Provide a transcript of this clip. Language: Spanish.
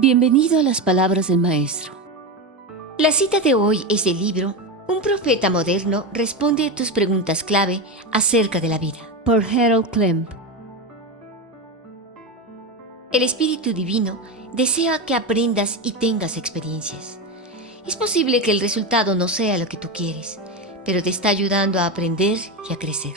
Bienvenido a las palabras del Maestro. La cita de hoy es del libro Un profeta moderno responde tus preguntas clave acerca de la vida, Por Harold Klemp. El Espíritu Divino desea que aprendas y tengas experiencias. Es posible que el resultado no sea lo que tú quieres, pero te está ayudando a aprender y a crecer.